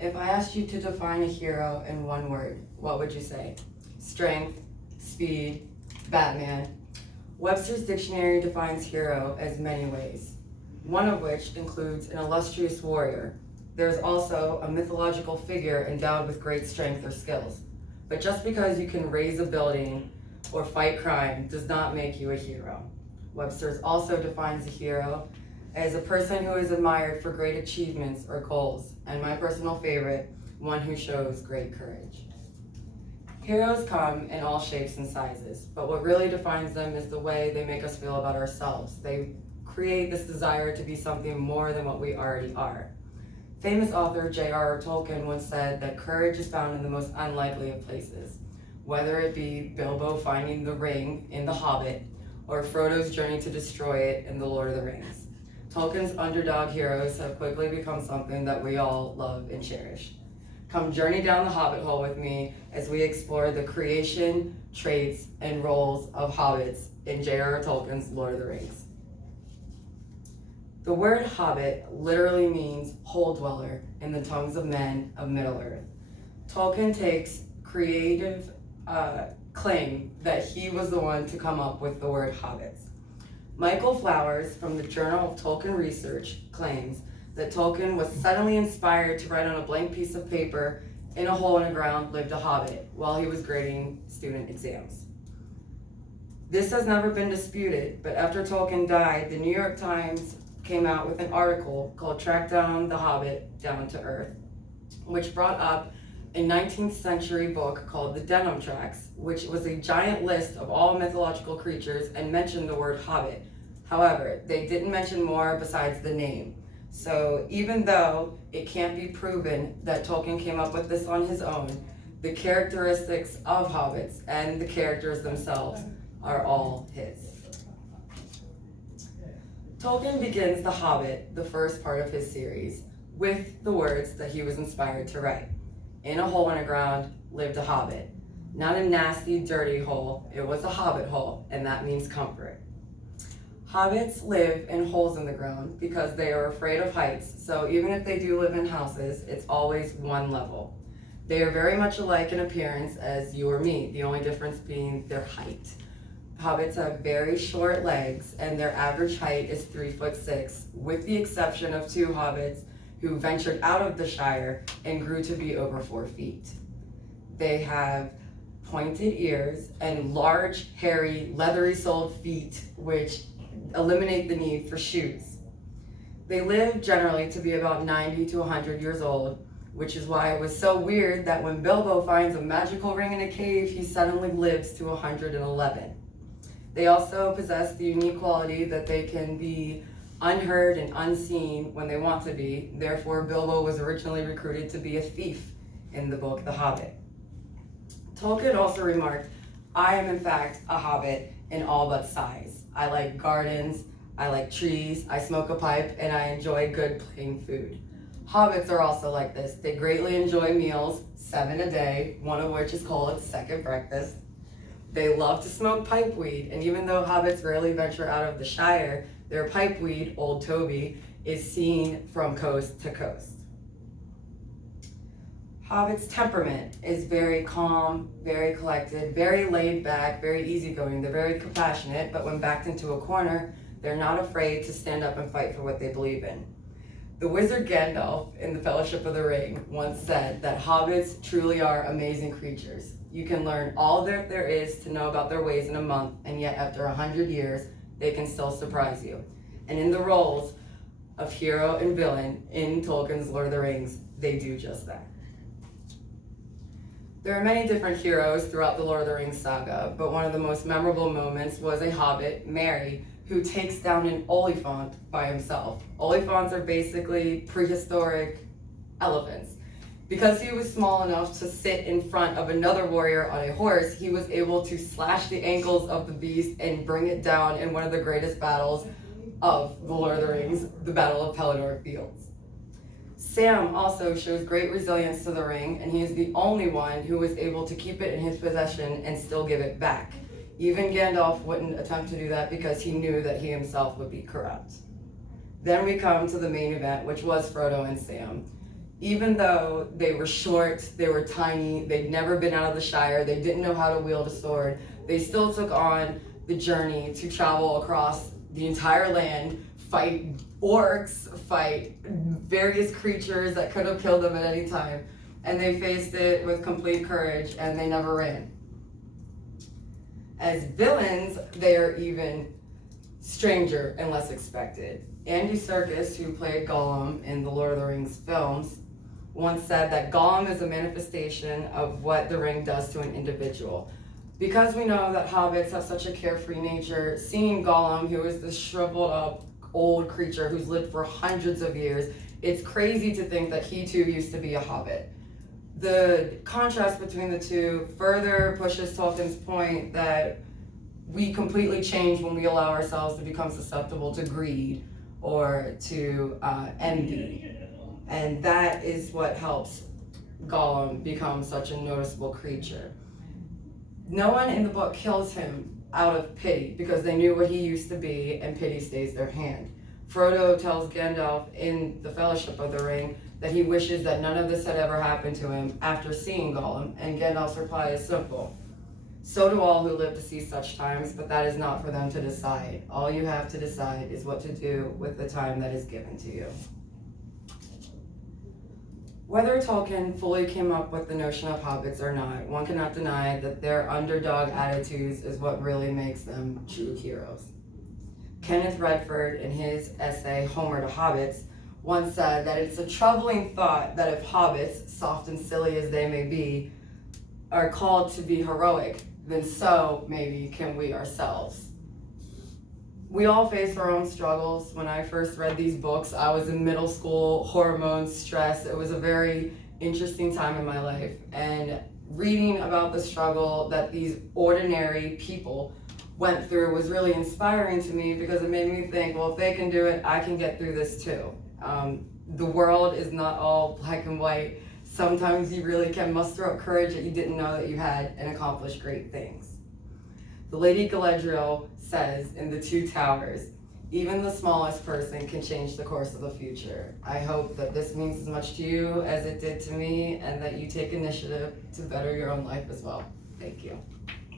If I asked you to define a hero in one word, what would you say? Strength, speed, Batman. Webster's dictionary defines hero as many ways, one of which includes an illustrious warrior. There's also a mythological figure endowed with great strength or skills. But just because you can raise a building or fight crime does not make you a hero. Webster's also defines a hero as a person who is admired for great achievements or goals, and my personal favorite, one who shows great courage. Heroes come in all shapes and sizes, but what really defines them is the way they make us feel about ourselves. They create this desire to be something more than what we already are. Famous author J.R.R. Tolkien once said that courage is found in the most unlikely of places, whether it be Bilbo finding the ring in The Hobbit or Frodo's journey to destroy it in The Lord of the Rings. Tolkien's underdog heroes have quickly become something that we all love and cherish. Come journey down the Hobbit hole with me as we explore the creation, traits, and roles of hobbits in J.R.R. Tolkien's Lord of the Rings. The word hobbit literally means hole dweller in the tongues of men of Middle-earth. Tolkien takes creative claim that he was the one to come up with the word hobbits. Michael Flowers from the Journal of Tolkien Research claims that Tolkien was suddenly inspired to write on a blank piece of paper, "In a hole in the ground lived a hobbit," while he was grading student exams. This has never been disputed, but after Tolkien died, the New York Times came out with an article called "Track Down the Hobbit Down to Earth," which brought up a 19th century book called The Denham Tracts, which was a giant list of all mythological creatures and mentioned the word hobbit. However, they didn't mention more besides the name. So even though it can't be proven that Tolkien came up with this on his own, the characteristics of hobbits and the characters themselves are all his. Tolkien begins The Hobbit, the first part of his series, with the words that he was inspired to write. "In a hole in the ground lived a hobbit." Not a nasty, dirty hole, it was a hobbit hole, and that means comfort. Hobbits live in holes in the ground because they are afraid of heights, so even if they do live in houses, it's always one level. They are very much alike in appearance as you or me, the only difference being their height. Hobbits have very short legs, and their average height is 3'6", with the exception of 2 hobbits who ventured out of the Shire and grew to be over 4 feet. They have pointed ears and large, hairy, leathery-soled feet, which eliminate the need for shoes. They live generally to be about 90 to 100 years old, which is why it was so weird that when Bilbo finds a magical ring in a cave, he suddenly lives to 111. They also possess the unique quality that they can be unheard and unseen when they want to be. Therefore, Bilbo was originally recruited to be a thief in the book The Hobbit. Tolkien also remarked, "I am in fact a hobbit in all but size. I like gardens, I like trees, I smoke a pipe, and I enjoy good plain food." Hobbits are also like this. They greatly enjoy meals, 7 a day, one of which is called second breakfast. They love to smoke pipeweed, and even though hobbits rarely venture out of the Shire, their pipeweed, Old Toby, is seen from coast to coast. Hobbits' temperament is very calm, very collected, very laid back, very easygoing. They're very compassionate, but when backed into a corner, they're not afraid to stand up and fight for what they believe in. The wizard Gandalf in The Fellowship of the Ring once said that hobbits truly are amazing creatures. You can learn all that there is to know about their ways in a month, and yet after 100 years, they can still surprise you. And in the roles of hero and villain in Tolkien's Lord of the Rings, they do just that. There are many different heroes throughout the Lord of the Rings saga, but one of the most memorable moments was a hobbit, Merry, who takes down an Oliphant by himself. Oliphants are basically prehistoric elephants. Because he was small enough to sit in front of another warrior on a horse, he was able to slash the ankles of the beast and bring it down in one of the greatest battles of the Lord of the Rings, the Battle of Pelennor Fields. Sam also shows great resilience to the ring, and he is the only one who was able to keep it in his possession and still give it back. Even Gandalf wouldn't attempt to do that because he knew that he himself would be corrupt. Then we come to the main event, which was Frodo and Sam. Even though they were short, they were tiny, they'd never been out of the Shire, they didn't know how to wield a sword, they still took on the journey to travel across the entire land, fight orcs, fight various creatures that could have killed them at any time, and they faced it with complete courage, and they never ran. As villains, they are even stranger and less expected. Andy Serkis, who played Gollum in the Lord of the Rings films, once said that Gollum is a manifestation of what the ring does to an individual. Because we know that hobbits have such a carefree nature, seeing Gollum, who is this shriveled up old creature who's lived for hundreds of years, it's crazy to think that he too used to be a hobbit. The contrast between the two further pushes Tolkien's point that we completely change when we allow ourselves to become susceptible to greed or to envy. And that is what helps Gollum become such a noticeable creature. No one in the book kills him out of pity because they knew what he used to be, and pity stays their hand. Frodo tells Gandalf in the Fellowship of the Ring that he wishes that none of this had ever happened to him after seeing Gollum, and Gandalf's reply is simple. So do all who live to see such times, but that is not for them to decide. All you have to decide is what to do with the time that is given to you. Whether Tolkien fully came up with the notion of hobbits or not, one cannot deny that their underdog attitudes is what really makes them true heroes. Kenneth Redford, in his essay Homer to Hobbits, once said that it's a troubling thought that if hobbits, soft and silly as they may be, are called to be heroic, then so, maybe, can we ourselves. We all face our own struggles. When I first read these books, I was in middle school, hormones, stress. It was a very interesting time in my life. And reading about the struggle that these ordinary people went through was really inspiring to me because it made me think, well, if they can do it, I can get through this too. The world is not all black and white. Sometimes you really can muster up courage that you didn't know that you had and accomplish great things. The Lady Galadriel says in The Two Towers, even the smallest person can change the course of the future. I hope that this means as much to you as it did to me, and that you take initiative to better your own life as well. Thank you.